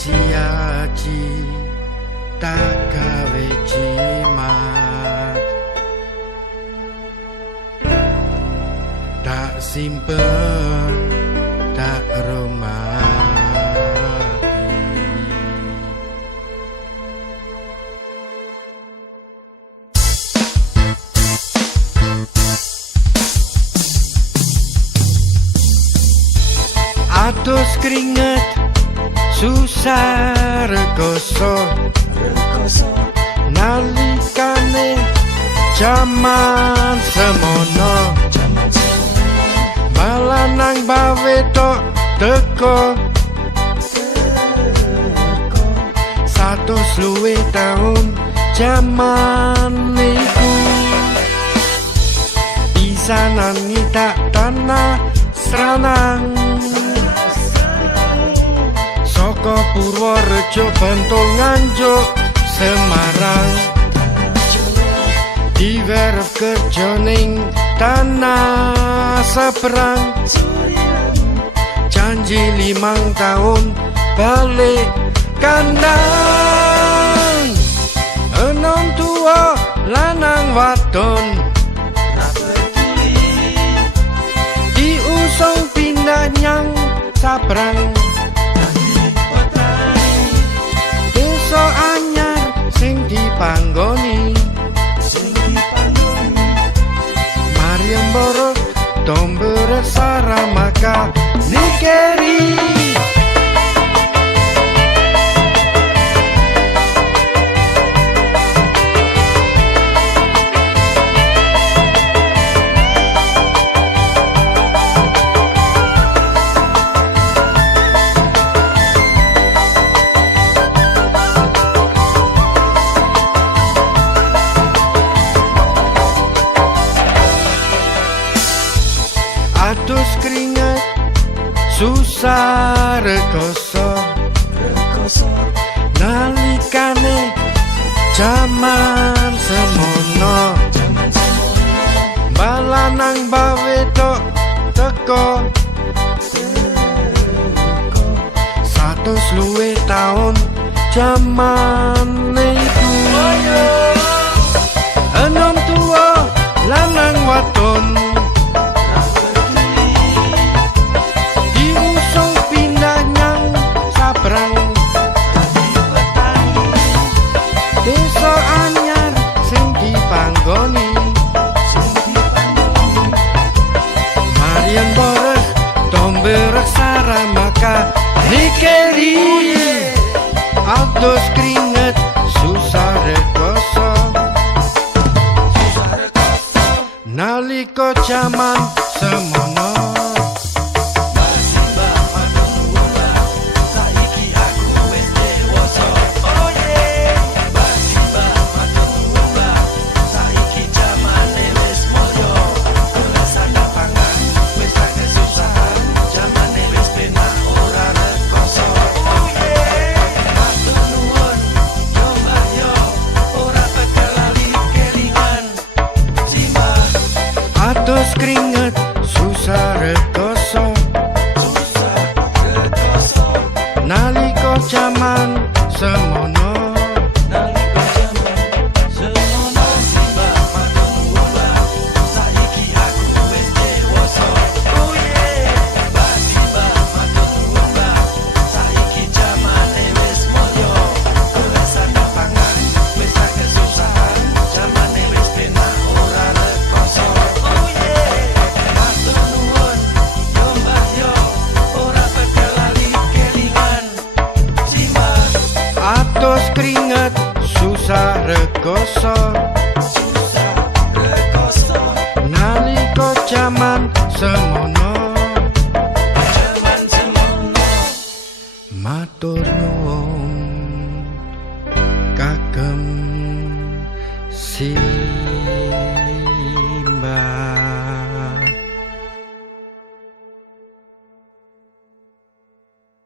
aji-aji tak gawe jimat, tak simpen tak romati. Atus keringet susah rekoso nalikane jaman semono, balanang bawe tok teko 100 luwih taun jaman niku, pisanan ngitak tanah Sranang saka Purworejo Bantul Nganjuk Semarang, diwerep kerja ning tanah seberang, janji 5 tahun balik kandang, enom tua lanang wadon diusung pindah nyang sabrang, desa anyar sing dipanggoni, Mariam Borok Tomber Saramaka Nikeri. Atus keringet susah rekoso nalikane jaman semono, balanang bawe tok teko 100 luwih taun jaman niku, enom tua lanang wadon desa anyar sing dipanggoni, Marian Borok Tomber Saramaka Nikeri. Atus keringet susah rekoso nalika jaman semono, atus keringet susah rekoso nalika jaman semono, atus keringet susah rekoso nalika jaman semono, matur nuwun kagem si